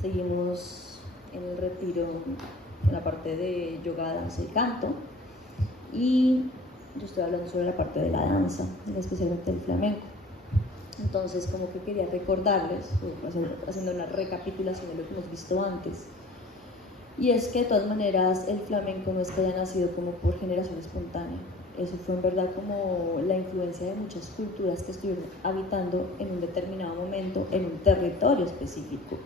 Seguimos en el retiro en la parte de yoga, danza y canto, y yo estoy hablando sobre la parte de la danza, especialmente del flamenco. Entonces, como que quería recordarles, haciendo una recapitulación de lo que hemos visto antes, y es que de todas maneras el flamenco no es que haya nacido como por generación espontánea. Eso fue en verdad como la influencia de muchas culturas que estuvieron habitando en un determinado momento en un territorio específico.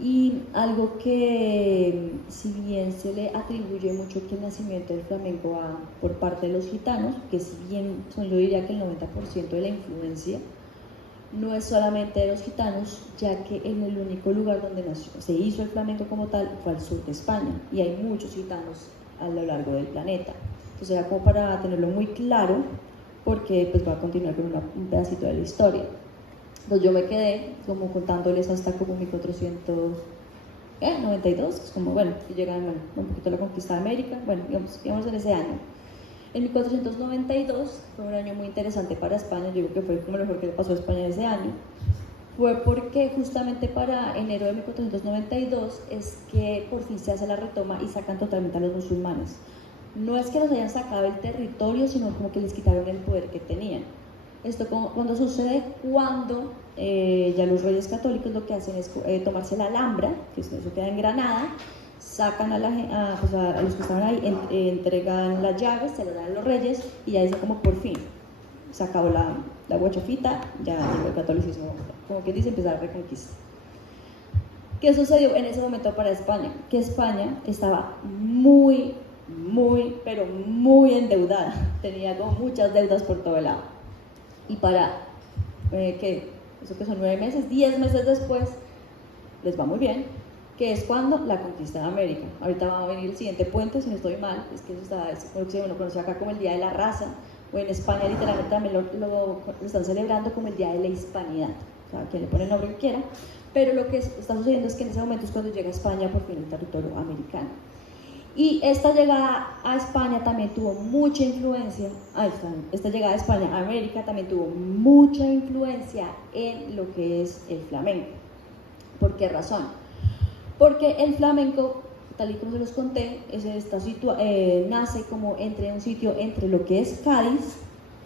Y algo que, si bien se le atribuye mucho que el nacimiento del flamenco por parte de los gitanos, que si bien son, yo diría que el 90% de la influencia, no es solamente de los gitanos, ya que en el único lugar donde se hizo el flamenco como tal fue al sur de España, y hay muchos gitanos a lo largo del planeta. Entonces era como para tenerlo muy claro, porque pues voy a continuar con un pedacito de la historia. Entonces yo me quedé como contándoles hasta como 1492, es como, bueno, que llegan un poquito a la conquista de América, bueno, digamos en ese año. En 1492 fue un año muy interesante para España, yo digo que fue como lo mejor que le pasó a España ese año. Fue porque justamente para enero de 1492 es que por fin se hace la retoma y sacan totalmente a los musulmanes. No es que los hayan sacado del territorio, sino como que les quitaron el poder que tenían. Esto cuando sucede cuando ya los reyes católicos lo que hacen es tomarse la Alhambra, que eso queda en Granada, sacan a los que estaban ahí, entregan las llaves, se las dan a los reyes, y ya dicen como por fin, se acabó la guachafita, ya llegó el catolicismo, como que dice, empezar a reconquista. ¿Qué sucedió en ese momento para España? Que España estaba muy, pero muy endeudada, tenía como muchas deudas por todo el lado. Y para, eso que son 9 meses, 10 meses después, les va muy bien, que es cuando la conquista de América. Ahorita va a venir el siguiente puente, si no estoy mal, es que eso es lo que uno conoce acá como el Día de la Raza, o en España literalmente también lo están celebrando como el Día de la Hispanidad, o sea, quien le pone el nombre que quiera, pero lo que está sucediendo es que en ese momento es cuando llega a España por fin el territorio americano. Y esta llegada a España también tuvo mucha influencia, esta llegada a España a América también tuvo mucha influencia en lo que es el flamenco. ¿Por qué razón? Porque el flamenco, tal y como se los conté, nace como entre un sitio entre lo que es Cádiz.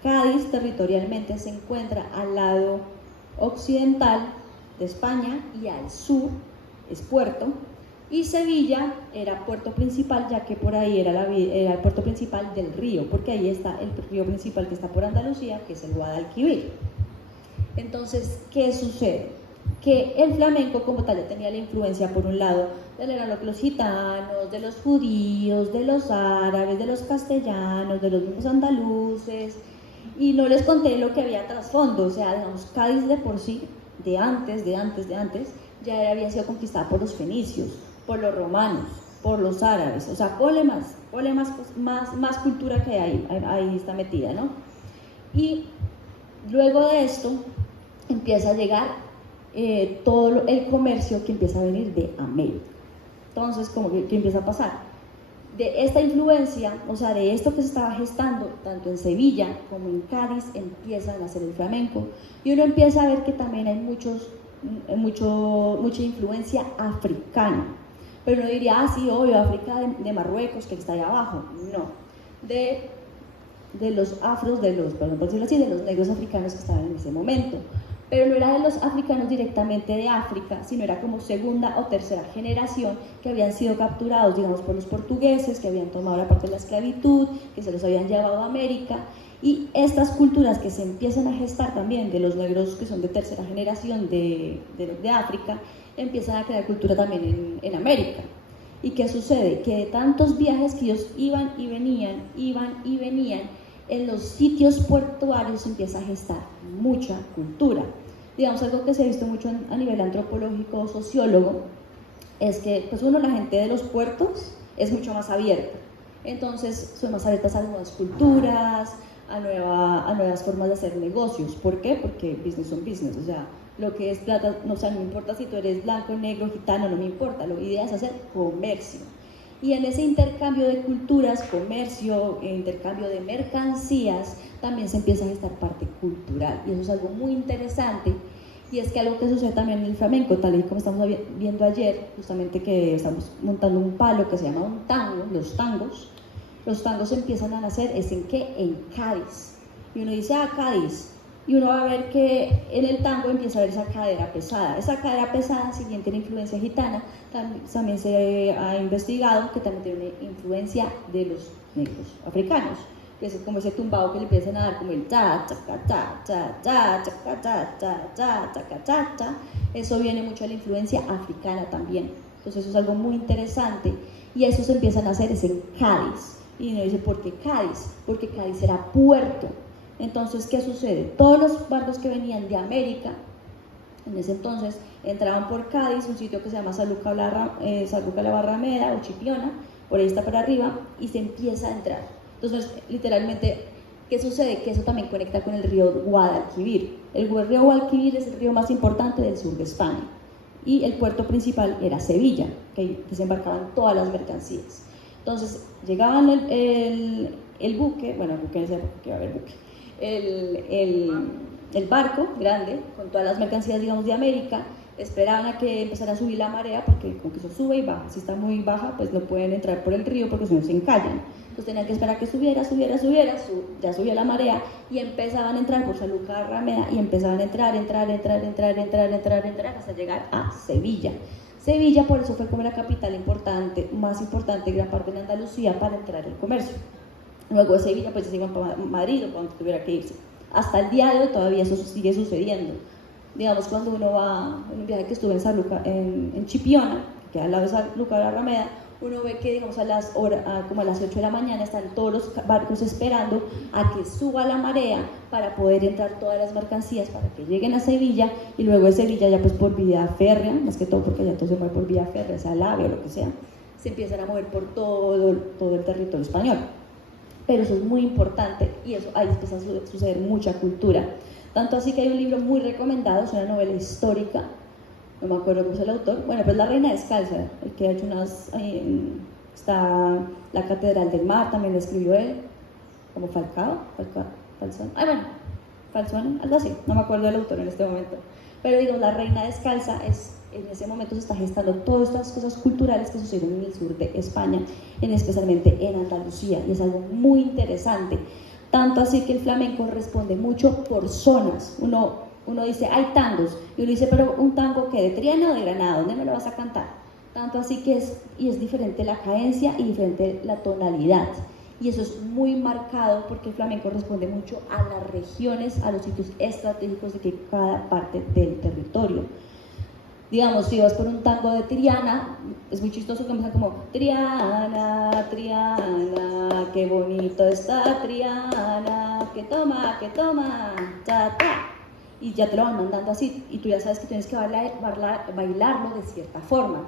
Cádiz territorialmente se encuentra al lado occidental de España y al sur es Puerto. Y Sevilla era puerto principal, ya que por ahí era el puerto principal del río, porque ahí está el río principal que está por Andalucía, que es el Guadalquivir. Entonces, ¿qué sucede? Que el flamenco como tal ya tenía la influencia, por un lado, de los gitanos, de los judíos, de los árabes, de los castellanos, de los mismos andaluces, y no les conté lo que había trasfondo, o sea, digamos, Cádiz de por sí, de antes, ya había sido conquistada por los fenicios, por los romanos, por los árabes, o sea, ponle más cultura que ahí está metida, ¿no? Y luego de esto empieza a llegar todo el comercio que empieza a venir de América. Entonces, como que empieza a pasar de esta influencia, o sea, de esto que se estaba gestando tanto en Sevilla como en Cádiz, empieza a nacer el flamenco, y uno empieza a ver que también hay mucha influencia africana, pero no diría, sí, obvio, África de Marruecos, que está ahí abajo, no, de los afros, por decirlo así, de los negros africanos que estaban en ese momento, pero no era de los africanos directamente de África, sino era como segunda o tercera generación que habían sido capturados, digamos, por los portugueses, que habían tomado la parte de la esclavitud, que se los habían llevado a América, y estas culturas que se empiezan a gestar también de los negros que son de tercera generación de África, empiezan a crear cultura también en América. ¿Y qué sucede? Que de tantos viajes que ellos iban y venían, en los sitios portuarios se empieza a gestar mucha cultura. Digamos, algo que se ha visto mucho a nivel antropológico o sociólogo es que, pues la gente de los puertos es mucho más abierta. Entonces, son más abiertas a nuevas culturas, a nuevas formas de hacer negocios. ¿Por qué? Porque business on business, o sea, lo que es plata, no me importa si tú eres blanco, negro, gitano, no me importa, lo ideal es hacer comercio. Y en ese intercambio de culturas, comercio, intercambio de mercancías, también se empieza a gestar parte cultural, y eso es algo muy interesante, Y es que algo que sucede también en el flamenco, tal y como estamos viendo ayer, justamente que estamos montando un palo que se llama un tango, los tangos empiezan a nacer, ¿es en qué? En Cádiz. Y uno dice, Cádiz. Y uno va a ver que en el tango empieza a ver esa cadera pesada. Esa cadera pesada, si bien tiene influencia gitana, también se ha investigado que también tiene una influencia de los negros africanos, que es como ese tumbado que le empiezan a dar como el cha, cha, cha, cha, cha, cha, cha, cha, cha, cha, cha, cha, cha. Eso viene mucho de la influencia africana también. Entonces eso es algo muy interesante y eso se empiezan a hacer es en Cádiz. Y uno dice, ¿por qué Cádiz? Porque Cádiz era puerto. Entonces, ¿qué sucede? Todos los barcos que venían de América, en ese entonces, entraban por Cádiz, un sitio que se llama Sanlúcar la Barrameda o Chipiona, por ahí está para arriba, y se empieza a entrar. Entonces, literalmente, ¿qué sucede? Que eso también conecta con el río Guadalquivir. El río Guadalquivir es el río más importante del sur de España, y el puerto principal era Sevilla, que desembarcaban todas las mercancías. Entonces, llegaban el buque, bueno, el buque en esa época que iba a haber buque, el barco grande con todas las mercancías, digamos, de América, esperaban a que empezara a subir la marea, porque como que eso sube y baja, si está muy baja pues no pueden entrar por el río porque si no se encallan, entonces tenían que esperar a que subiera, ya subía la marea y empezaban a entrar por Sanlúcar de Barrameda y empezaban a entrar hasta llegar a Sevilla. Sevilla por eso fue como la capital importante, más importante, gran parte de Andalucía para entrar el comercio. Luego de Sevilla pues se iban para Madrid o para donde tuviera que irse. Hasta el día de hoy todavía eso sigue sucediendo. Digamos, cuando uno va en un viaje que estuve en Chipiona, que queda al lado de Sanlúcar de Barrameda, uno ve que, digamos, como a las 8 de la mañana están todos los barcos esperando a que suba la marea para poder entrar todas las mercancías para que lleguen a Sevilla, y luego de Sevilla ya pues por vía férrea, más que todo porque ya todo se mueve por vía férrea, sea el AVE o lo que sea, se empiezan a mover por todo el territorio español. Pero eso es muy importante y eso, ahí empieza a suceder mucha cultura. Tanto así que hay un libro muy recomendado, es una novela histórica, no me acuerdo cómo es el autor, bueno, pues La Reina Descalza, el que ha hecho está La Catedral del Mar, también lo escribió él, como Falcón, algo así, no me acuerdo del autor en este momento, pero digo, La Reina Descalza en ese momento se está gestando todas estas cosas culturales que suceden en el sur de España, especialmente en Andalucía, y es algo muy interesante, tanto así que el flamenco responde mucho por zonas. Uno dice, hay tangos, y uno dice, pero ¿un tango qué? ¿De Triana o de Granada? ¿Dónde me lo vas a cantar? Tanto así que es diferente la cadencia y diferente la tonalidad, y eso es muy marcado porque el flamenco responde mucho a las regiones, a los sitios estratégicos de cada parte del territorio. Digamos, si vas por un tango de Triana, es muy chistoso que empiezan como Triana, Triana, qué bonito está Triana, que toma, ta, ta. Y ya te lo van mandando así, y tú ya sabes que tienes que bailarlo de cierta forma.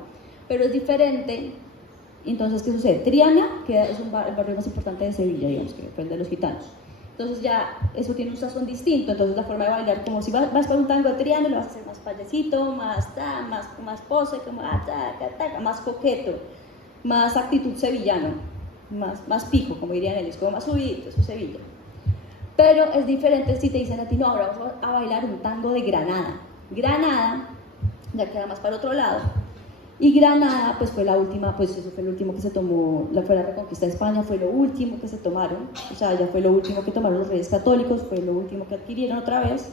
Pero es diferente. Entonces, ¿qué sucede? Triana, que es el barrio más importante de Sevilla, digamos, que fue el de los gitanos. Entonces ya eso tiene un sazón distinto, entonces la forma de bailar, como si vas por un tango de Triana, lo vas a hacer más payasito, más pose, como más coqueto, más actitud sevillano, más pico, como dirían ellos, como más subidito, eso es Sevilla. Pero es diferente si te dicen a ti, no, ahora vamos a bailar un tango de Granada. Granada ya queda más para otro lado. Y Granada, pues fue la última, pues eso fue lo último que se tomó, fue la reconquista de España, fue lo último que se tomaron, o sea, ya fue lo último que tomaron los reyes católicos, fue lo último que adquirieron otra vez.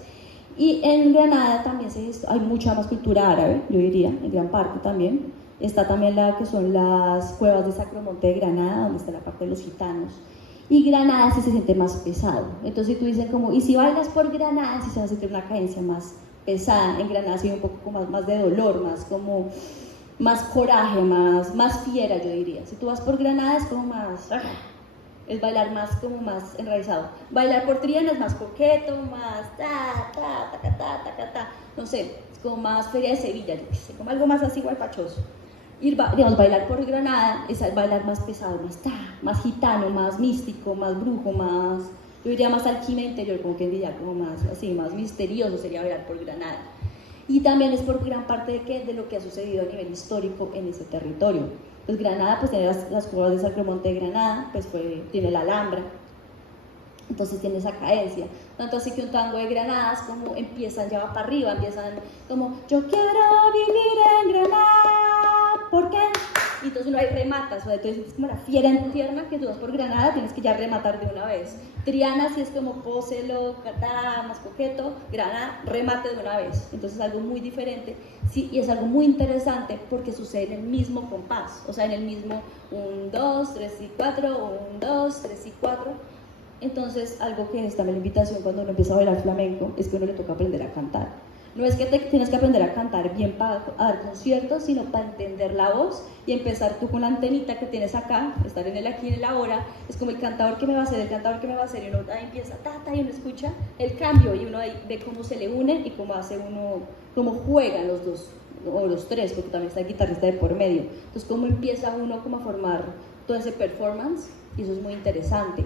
Y en Granada también hay mucha más cultura árabe, yo diría, en gran parte también. Está también la que son las cuevas de Sacromonte de Granada, donde está la parte de los gitanos. Y Granada sí se siente más pesado. Entonces, si tú dices como, y si bailas por Granada, sí se va a sentir una cadencia más pesada. En Granada sí hay un poco más de dolor, más coraje, más fiera, yo diría. Si tú vas por Granada es como más, es bailar como más enraizado. Bailar por Triana es más coqueto, más no sé, es como más feria de Sevilla, yo qué sé, como algo más así guaypachoso. Digamos, bailar por Granada es bailar más pesado, más gitano, más místico, más brujo, yo diría más alquimia interior, como quien diría, como más así, más misterioso sería bailar por Granada. Y también es por gran parte de lo que ha sucedido a nivel histórico en ese territorio. Pues Granada, pues tiene las cuevas de Sacromonte de Granada, pues tiene la Alhambra, Entonces tiene esa cadencia, tanto así que un tango de Granadas como empiezan, ya va para arriba, empiezan como yo quiero vivir en Granada, ¿por qué? Y entonces uno ahí remata, o sea, entonces es como la fiera en tierna que tú vas por Granada, tienes que ya rematar de una vez. Triana si es como póselo, catá, más coqueto, Granada, remate de una vez. Entonces es algo muy diferente, sí, y es algo muy interesante porque sucede en el mismo compás, o sea, en el mismo 1, 2, 3 y 4, 1, 2, 3 y 4. Entonces, algo que es también la invitación cuando uno empieza a bailar flamenco es que uno le toca aprender a cantar. No es que tienes que aprender a cantar bien para dar conciertos, sino para entender la voz y empezar tú con la antenita que tienes acá, estar en el aquí, en el ahora. Es como el cantador que me va a hacer, el cantador que me va a hacer, y uno ahí empieza, y uno escucha el cambio y uno ahí ve cómo se le une y cómo hace uno, cómo juegan los dos, o los tres, porque también está el guitarrista de por medio. Entonces, cómo empieza uno como a formar todo ese performance, y eso es muy interesante.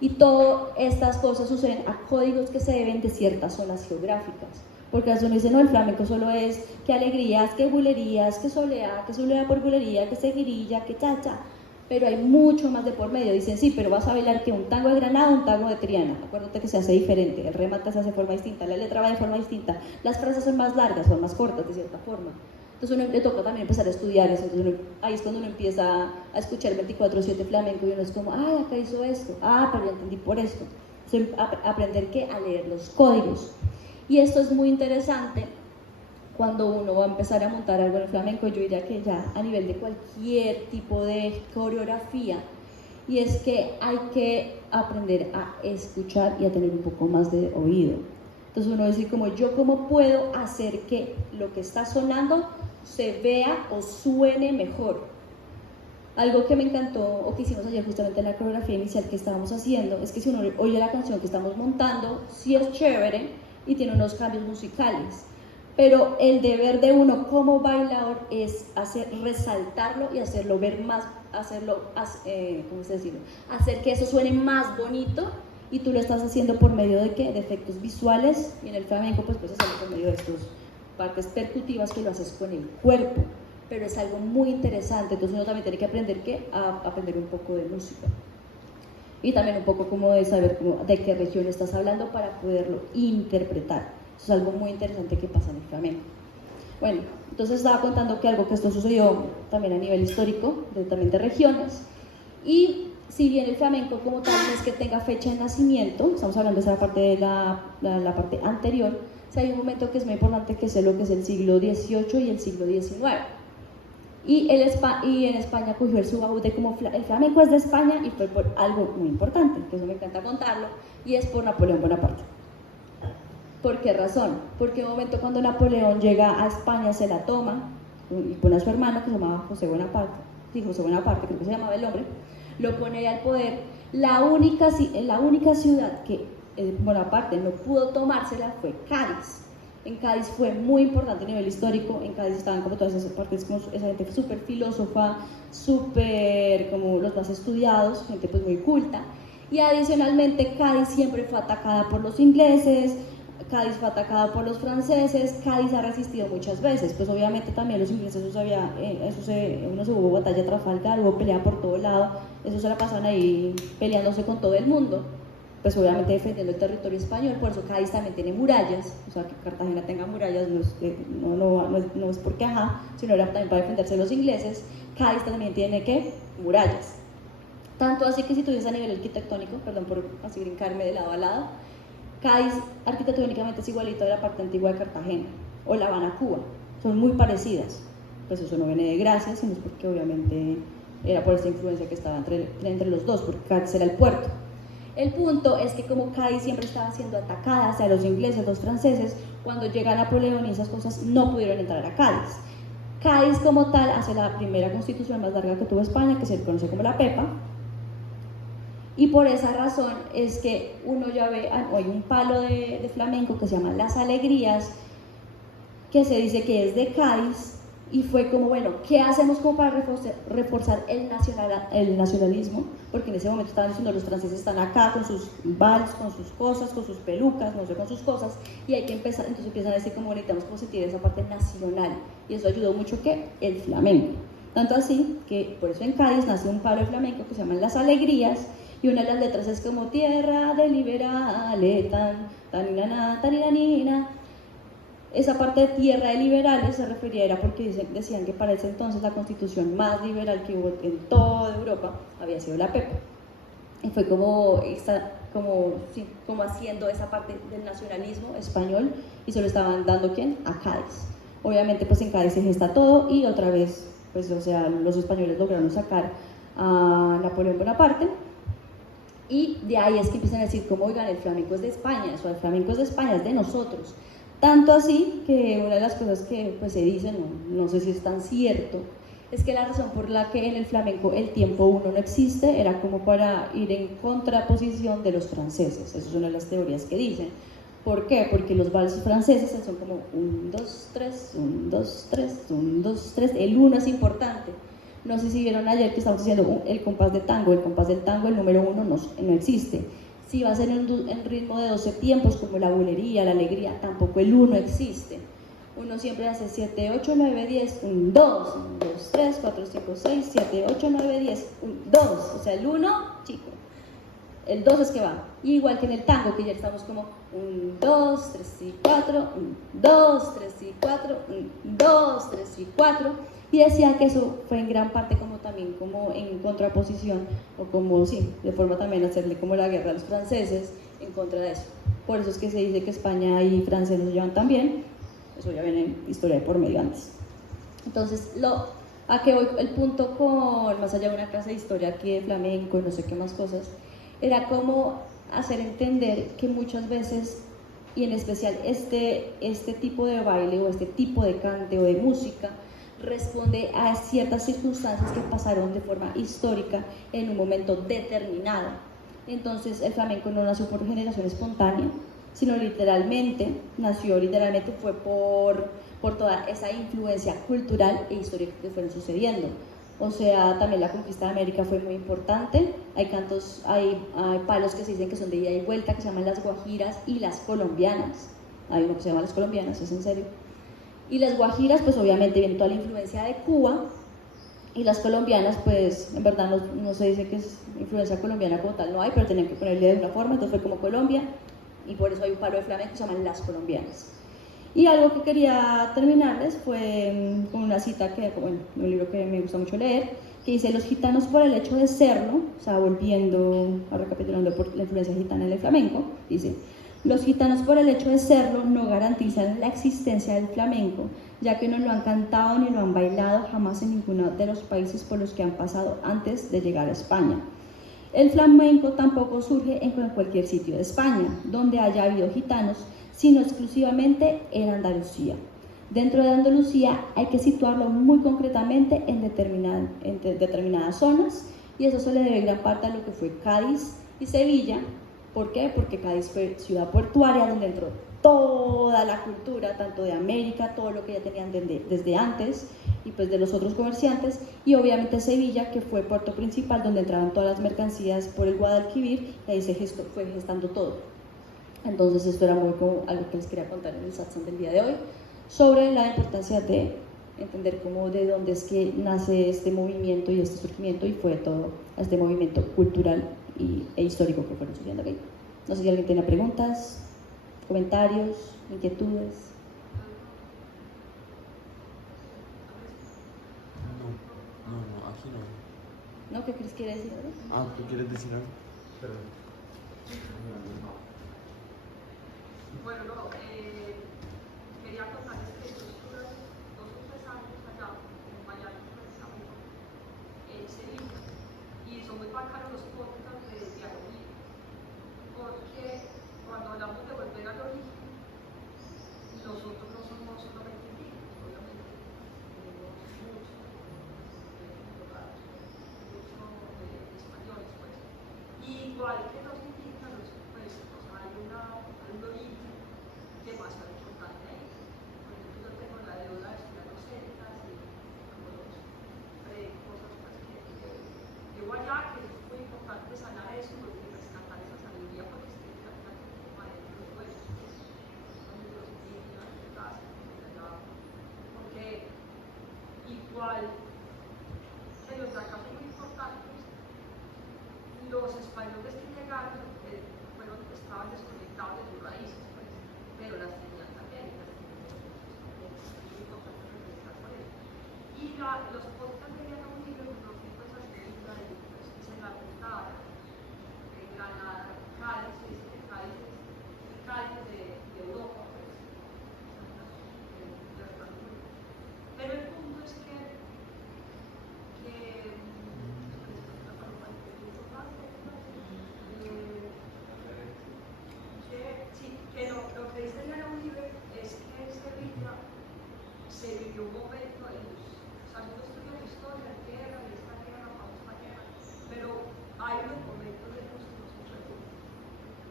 Y todas estas cosas suceden a códigos que se deben de ciertas zonas geográficas. Porque eso no dice, no, el flamenco solo es que alegrías, que bulerías, que soleá por bulería, que seguirilla, que chacha. Pero hay mucho más de por medio. Dicen, sí, pero vas a bailar que un tango de Granada, un tango de Triana. Acuérdate que se hace diferente, el remate se hace de forma distinta, la letra va de forma distinta, las frases son más largas, son más cortas de cierta forma. Entonces uno le toca también empezar a estudiar eso. Entonces ahí es cuando uno empieza a escuchar 24/7 flamenco y uno es como, ay, acá hizo esto, pero ya entendí por esto. Entonces, aprender a leer los códigos. Y esto es muy interesante cuando uno va a empezar a montar algo en el flamenco, yo diría que ya a nivel de cualquier tipo de coreografía, y es que hay que aprender a escuchar y a tener un poco más de oído. Entonces uno dice como, yo cómo puedo hacer que lo que está sonando se vea o suene mejor. Algo que me encantó o que hicimos ayer justamente en la coreografía inicial que estábamos haciendo es que si uno oye la canción que estamos montando, sí es chévere y tiene unos cambios musicales, pero el deber de uno como bailador es resaltarlo y hacerlo ver más, ¿cómo se dice? Hacer que eso suene más bonito, y tú lo estás haciendo por medio de ¿qué? De efectos visuales, y en el flamenco pues puedes hacerlo por medio de estas partes percutivas que lo haces con el cuerpo, pero es algo muy interesante. Entonces uno también tiene que aprender a aprender un poco de música y también un poco como de saber de qué región estás hablando para poderlo interpretar. Eso es algo muy interesante que pasa en el flamenco. Bueno, entonces estaba contando que algo que esto sucedió también a nivel histórico, también de regiones, y si bien el flamenco como tal no es que tenga fecha de nacimiento, estamos hablando de esa parte de la parte anterior, o sea, hay un momento que es muy importante que es lo que es el siglo XVIII y el siglo XIX. Y en España cogió el subaude como el flamenco es de España, y fue por algo muy importante, que eso me encanta contarlo, y es por Napoleón Bonaparte. ¿Por qué razón? Porque en un momento cuando Napoleón llega a España se la toma y pone a su hermano que se llamaba José Bonaparte, creo que se llamaba el hombre, lo pone ahí al poder. La única ciudad que Bonaparte no pudo tomársela fue Cádiz. En Cádiz fue muy importante a nivel histórico. En Cádiz estaban como todas esas partes, como esa gente súper filósofa, súper como los más estudiados, gente pues muy culta. Y adicionalmente Cádiz siempre fue atacada por los ingleses, Cádiz fue atacada por los franceses, Cádiz ha resistido muchas veces, pues obviamente también los ingleses, uno se hubo batalla Trafalgar, hubo pelea por todo lado, eso se la pasan ahí peleándose con todo el mundo, pues obviamente defendiendo el territorio español. Por eso Cádiz también tiene murallas, o sea que Cartagena tenga murallas no es porque sino era también para defenderse de los ingleses. Cádiz también tiene murallas, tanto así que si tú dices a nivel arquitectónico, perdón por así brincarme de lado a lado, Cádiz arquitectónicamente es igualito a la parte antigua de Cartagena, o La Habana, Cuba, son muy parecidas. Pues eso no viene de gracia, sino es porque obviamente era por esta influencia que estaba entre los dos, porque Cádiz era el puerto. El punto es que como Cádiz siempre estaba siendo atacada hacia los ingleses, los franceses, cuando llega Napoleón y esas cosas no pudieron entrar a Cádiz. Cádiz como tal hace la primera constitución más larga que tuvo España, que se conoce como la Pepa, y por esa razón es que uno ya ve, hay un palo de flamenco que se llama Las Alegrías, que se dice que es de Cádiz, y fue como, bueno, ¿qué hacemos como para reforzar el nacionalismo? Porque en ese momento estaban diciendo, los franceses están acá con sus vals, con sus cosas, con sus pelucas, no sé, con sus cosas, y hay que empezar, entonces empiezan a decir como necesitamos como sentir esa parte nacional, y eso ayudó mucho el flamenco. Tanto así que por eso en Cádiz nace un palo de flamenco que se llama Las Alegrías, y una de las letras es como tierra de liberales, tan, taninana, taninanina. Esa parte de tierra de liberales se refería, era porque decían que para ese entonces la constitución más liberal que hubo en toda Europa había sido la PEP. Y fue como haciendo esa parte del nacionalismo español, y se lo estaban dando ¿quién? A Cádiz. Obviamente pues en Cádiz se gesta todo, y otra vez pues o sea los españoles lograron sacar a Napoleón Bonaparte, y de ahí es que empiezan a decir como oigan, el flamenco es de España, o sea, el flamenco es de España, es de nosotros. Tanto así que una de las cosas que pues, se dice, no sé si es tan cierto, es que la razón por la que en el flamenco el tiempo uno no existe era como para ir en contraposición de los franceses. Esa es una de las teorías que dicen. ¿Por qué? Porque los valses franceses son como 1, 2, 3, 1, 2, 3, 1, 2, 3, el 1 es importante. No sé si vieron ayer que estamos diciendo el compás de tango, el número 1 no existe. Si va a ser en ritmo de 12 tiempos, como la bulería, la alegría, tampoco el 1 existe. Uno siempre hace 7, 8, 9, 10, 1, 2, 1, 2, 3, 4, 5, 6, 7, 8, 9, 10, 1, 2. O sea, el 1, chico. El 2 es que va. Y igual que en el tango, que ya estamos como 1, 2, 3 y 4, 1, 2, 3 y 4, 1, 2, 3 y 4. Y decía que eso fue en gran parte como también como en contraposición, o como sí, de forma también hacerle como la guerra a los franceses en contra de eso. Por eso es que se dice que España y Francia no se llevan tan bien. Eso ya viene en historia de por medio antes. Entonces, a que voy el punto con, más allá de una clase de historia aquí de flamenco y no sé qué más cosas, era como hacer entender que muchas veces, y en especial este tipo de baile o este tipo de cante o de música, responde a ciertas circunstancias que pasaron de forma histórica en un momento determinado. Entonces el flamenco no nació por generación espontánea, sino fue por toda esa influencia cultural e histórica que fueron sucediendo. O sea, también la conquista de América fue muy importante. Hay cantos, hay palos que se dicen que son de ida y vuelta, que se llaman las guajiras y las colombianas. Hay uno que se llama las colombianas, es en serio. Y las guajiras, pues obviamente viene toda la influencia de Cuba, y las colombianas, pues en verdad no se dice que es influencia colombiana como tal, no hay, pero tenían que ponerle de una forma, entonces fue como Colombia, y por eso hay un palo de flamenco que se llaman las colombianas. Y algo que quería terminarles fue con una cita que, bueno, un libro que me gusta mucho leer, que dice: los gitanos por el hecho de serlo, o sea, recapitulando por la influencia gitana en el flamenco, dice: los gitanos por el hecho de serlo no garantizan la existencia del flamenco, ya que no lo han cantado ni lo han bailado jamás en ninguno de los países por los que han pasado antes de llegar a España. El flamenco tampoco surge en cualquier sitio de España donde haya habido gitanos, sino exclusivamente en Andalucía. Dentro de Andalucía hay que situarlo muy concretamente en determinadas zonas, y eso se le debe gran parte a lo que fue Cádiz y Sevilla. ¿Por qué? Porque Cádiz fue ciudad portuaria donde entró toda la cultura, tanto de América, todo lo que ya tenían desde antes, y pues de los otros comerciantes, y obviamente Sevilla, que fue puerto principal donde entraban todas las mercancías por el Guadalquivir, y ahí fue gestando todo. Entonces esto era muy como algo que les quería contar en el satsang del día de hoy, sobre la importancia de entender cómo de dónde es que nace este movimiento y este surgimiento, y fue todo este movimiento cultural e histórico que fueron sucediendo aquí. No sé si alguien tiene preguntas, comentarios, inquietudes. No, aquí no. ¿No? ¿Qué crees que quiere decir ahora? Ah, ¿tú quieres decir algo? Perdón. Bueno, no, quería contarles que yo estuve 2 o 3 años allá, en Miami, precisamente, en Sevilla, y son muy bacanos los podcasts de dialogía, porque cuando hablamos de volver al origen, nosotros no somos solamente indígenas, obviamente, tenemos mucho españoles, pues, y igual que los indígenas, pues, hay un origen demasiado importante ahí. Por ejemplo, yo tengo la deuda de estudiar los celtas y como los cosas pues, que llevo allá, que es muy importante sanar eso y rescatar esa sabiduría, porque es que la tema de los huesos, pues, de los indígenas, de las allá, porque igual que los de acá son muy importantes, los españoles que llegaron estaban desconectados de sus raíces, pues, pero las tenían también, y las tenían es muy importante reflexionar por eso. Y los podcasts de Diana Uribe, uno que pues hace una de pues, se la gustaba, en Granada, Cádiz, se dice que Cádiz es el Cádiz de Europa, pues, de Estados Unidos. Pero el punto es que lo que dice Diana Uribe es que en Sevilla se vivió un momento en los, o sea, yo no estudio la historia de guerra, de esta guerra, para esta guerra, pero hay unos momentos de los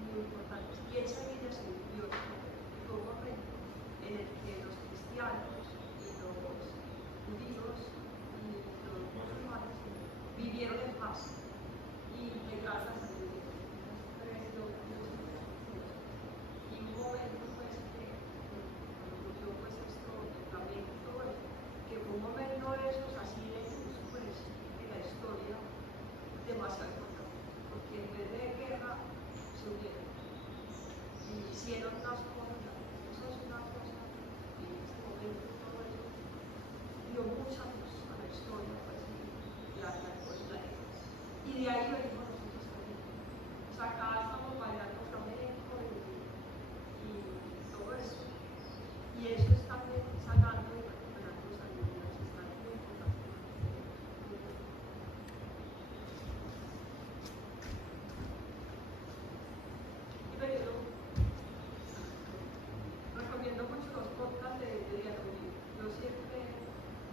muy importantes. Y en Sevilla se vivió fue un momento en el que los cristianos y los judíos y los musulmanes vivieron en paz y integraron las familias. Y un momento pues que cuando murió pues esto, el flamenco y todo eso, que fue un momento de esos así de luz pues en la historia demasiado importante, porque en vez de guerra se unieron y hicieron unas cosas, eso es una cosa, y en este momento todo eso dio mucha luz a la historia pues y a la cultura. Y de ahí venimos nosotros también. O sea, acá estamos bailando flamenco y todo eso. Y eso es también sanando y recuperando las habilidades, está muy importante. Y bueno, yo recomiendo mucho los podcasts de Diana Uribe. Yo siempre,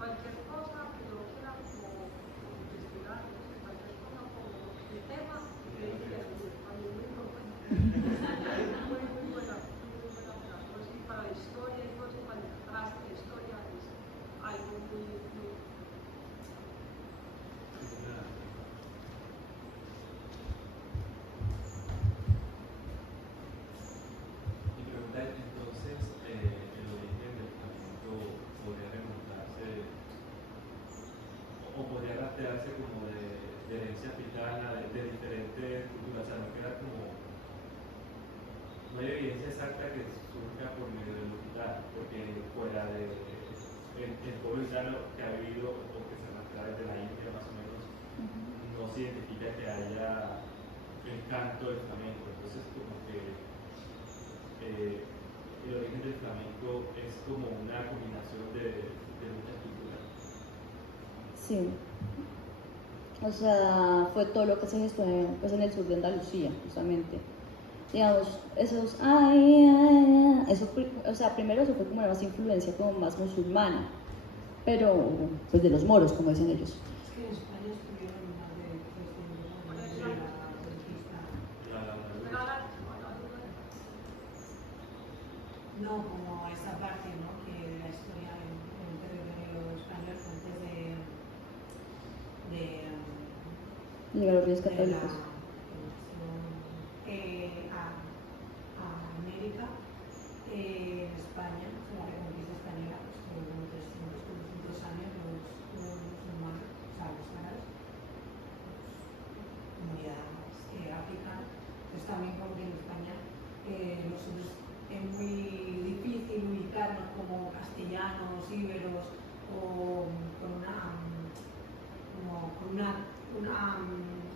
cualquier cosa que yo quiera como investigar, cualquier cosa como el tema, que dice Diana Uribe, para mí es muy importante. Muy buena para todos y para la historia y todo eso, para el traste de historia es algo muy Y preguntar entonces, el origen del flamenco podría remontarse o podría rastrearse como de herencia africana, de diferentes culturas, o sea, no queda como, no hay evidencia exacta que surja por medio del lugar, porque fuera de el pueblo hispano que ha vivido o que se arrastra desde la India más o menos, no se identifica que haya el canto del flamenco, entonces como que el origen del flamenco es como una combinación de muchas culturas. Sí. O sea, fue todo lo que se gestó pues, en el sur de Andalucía, justamente. Digamos, esos, eso, o sea, primero eso fue como una más influencia como más musulmana, pero pues de los moros, como dicen ellos. Es que en España estuvieron más de 300 años de la conquista. No como esa parte, ¿no? Que de la historia en el territorio español antes Llegar a los Reyes de la Católicos. a América, en España, la reconquista española, pues fueron 300 años los musulmanes, o sea, los árabes, comunidades africanas, pues también porque en España nosotros es muy difícil ubicarnos como castellanos, íberos o con una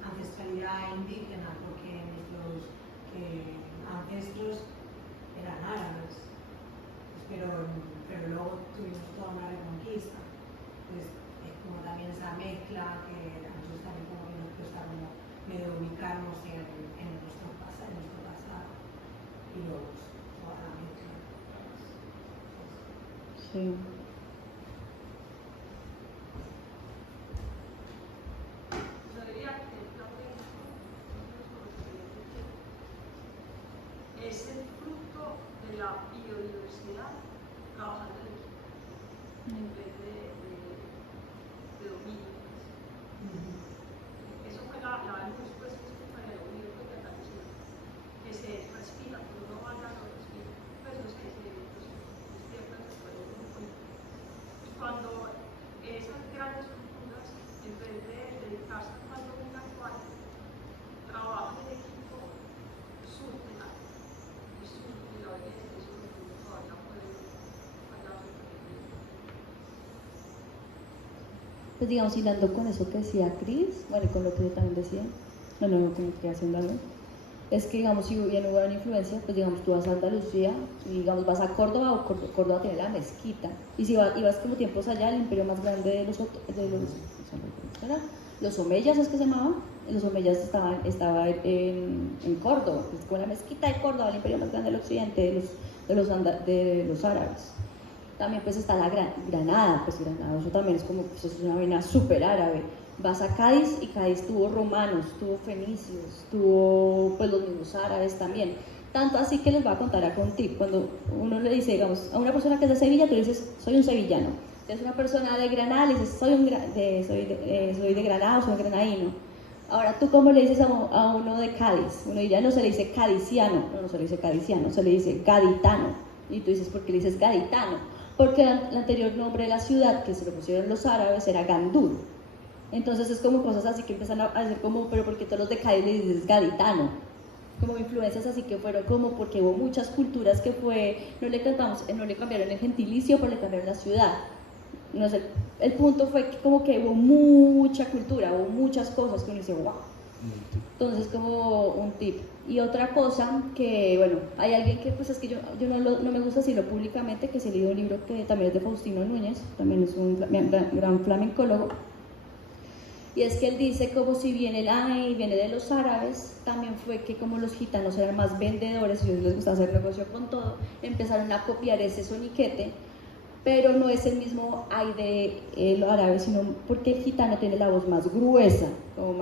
ancestralidad indígena, porque nuestros ancestros eran árabes, pero luego tuvimos toda una reconquista. Entonces, es como también esa mezcla que a nosotros también como que nos cuesta como medio ubicarnos en nuestro pasado y luego toda la mezcla. Sí. Yo diría que el flamenco es el fruto de la biodiversidad trabajando en equipo, en vez de dominio. Eso fue la luz, pues, que se fue el dominio de Andalucía, que se respira, que uno vaya no respira. Pues no sé, se despierta después de un poquito. Cuando esas grandes culturas, en vez de dedicarse al dominio actual, pues digamos, hilando con eso que decía Cris, bueno, y con lo que yo también decía, no, que me quedé haciendo algo, es que digamos, si bien hubo una influencia, pues digamos, tú vas a Andalucía y digamos, vas a Córdoba, o Córdoba tiene la mezquita, y si ibas como tiempos allá, el imperio más grande de los omeyas, es que se llamaban, los omeyas estaba en Córdoba, es como la mezquita de Córdoba, el imperio más grande del occidente de los árabes. También pues está la Granada, pues Granada, eso también es como, pues, es una vaina súper árabe. Vas a Cádiz y Cádiz tuvo romanos, tuvo fenicios, tuvo pues los mismos árabes también. Tanto así que les voy a contar acá un tip. Cuando uno le dice, digamos, a una persona que es de Sevilla, tú le dices, soy un sevillano. Si es una persona de Granada, le dices, soy de Granada o soy granadino. Ahora, ¿tú cómo le dices a uno de Cádiz? Uno diría, no se le dice cadiciano, no se le dice cadiciano, se le dice gaditano. Y tú dices, ¿por qué le dices gaditano? Porque el anterior nombre de la ciudad, que se lo pusieron los árabes, era Gandul. Entonces es como cosas así que empiezan a decir como, pero ¿por qué todos los de Cádiz le dices gaditano? Como influencias así que fueron como porque hubo muchas culturas que no le cambiaron el gentilicio, pero le cambiaron la ciudad. No sé, el punto fue que como que hubo mucha cultura, hubo muchas cosas que uno dice, wow. Entonces como un tip. Y otra cosa que, bueno, hay alguien que pues es que yo no me gusta decirlo públicamente, que se ha leído un libro que también es de Faustino Núñez, también es un gran flamencólogo, y es que él dice como si viene de los árabes, también fue que como los gitanos eran más vendedores y a ellos les gusta hacer negocio con todo, empezaron a copiar ese soniquete, pero no es el mismo de los árabes, sino porque el gitano tiene la voz más gruesa, con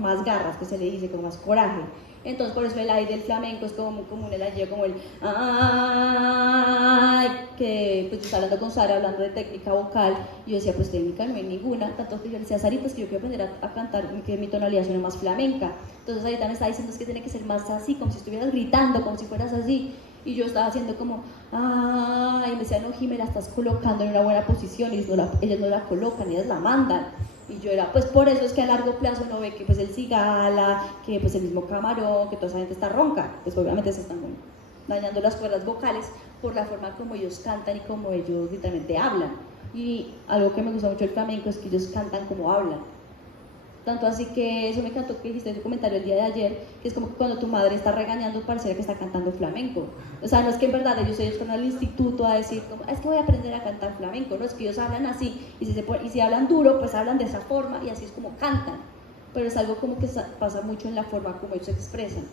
más garras, que se le dice, con más coraje. Entonces por eso el ay del flamenco es como el ay, como el ay, que pues yo estaba hablando con Sara, hablando de técnica vocal, y yo decía, pues técnica no hay ninguna, tanto que yo le decía a Sarita, es que yo quiero aprender a cantar, que mi tonalidad suene más flamenca. Entonces Sarita me estaba diciendo es que tiene que ser más así, como si estuvieras gritando, como si fueras así. Y yo estaba haciendo como, y me decía, no, Jimé, la estás colocando en una buena posición, y ellos no la colocan, ellas la mandan. Y yo era, pues por eso es que a largo plazo uno ve que pues el cigala, que pues el mismo Camarón, que toda esa gente está ronca, pues obviamente se están dañando las cuerdas vocales por la forma como ellos cantan y como ellos literalmente hablan. Y algo que me gusta mucho del flamenco es que ellos cantan como hablan. Tanto así que eso me encantó que dijiste en tu comentario el día de ayer, que es como que cuando tu madre está regañando pareciera que está cantando flamenco. O sea, no es que en verdad ellos fueron al instituto a decir, como, es que voy a aprender a cantar flamenco, no, es que ellos hablan así, y si hablan duro, pues hablan de esa forma y así es como cantan. Pero es algo como que pasa mucho en la forma como ellos se expresan.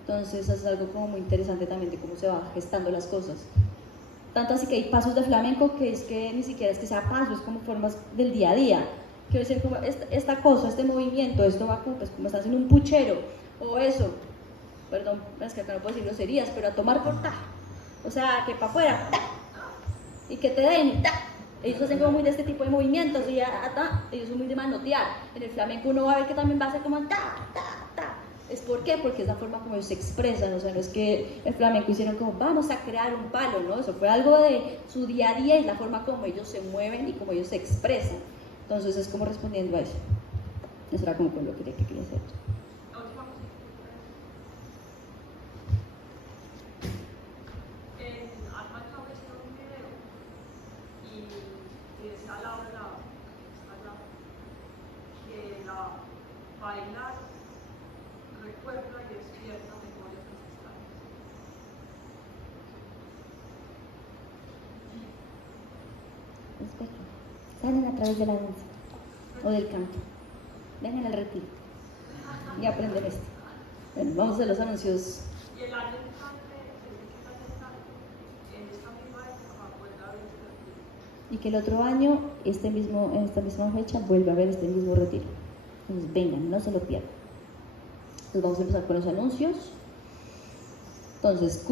Entonces es algo como muy interesante también de cómo se va gestando las cosas. Tanto así que hay pasos de flamenco que es que ni siquiera es que sea paso, es como formas del día a día. Quiero decir, como esta cosa, este movimiento, esto va como, pues, como estás en un puchero, o eso, perdón, es que acá no puedo decir groserías, pero a tomar por ta, o sea, que para afuera, ta, y que te den, ta. Ellos hacen como muy de este tipo de movimientos, y ellos son muy de manotear. En el flamenco uno va a ver que también va a hacer como ta. ¿Es por qué? Porque es la forma como ellos se expresan, o sea, no es que el flamenco hicieron como vamos a crear un palo, ¿no? Eso fue algo de su día a día y la forma como ellos se mueven y como ellos se expresan. Entonces es como respondiendo a eso. Eso era como con lo que quería hacer. La última cosita. Has marcado esto en un video y decía Laura que la bailar recuerda y despierta memorias ancestrales. Respecto. Salen a través de la danza o del canto. Vengan al retiro y aprenden esto. Bueno, vamos a hacer los anuncios. Y el año entrante, en esta misma época, vuelve a haber este retiro. Y que el otro año, en esta misma fecha, vuelva a haber este mismo retiro. Entonces vengan, no se lo pierdan. Entonces vamos a empezar con los anuncios. Entonces,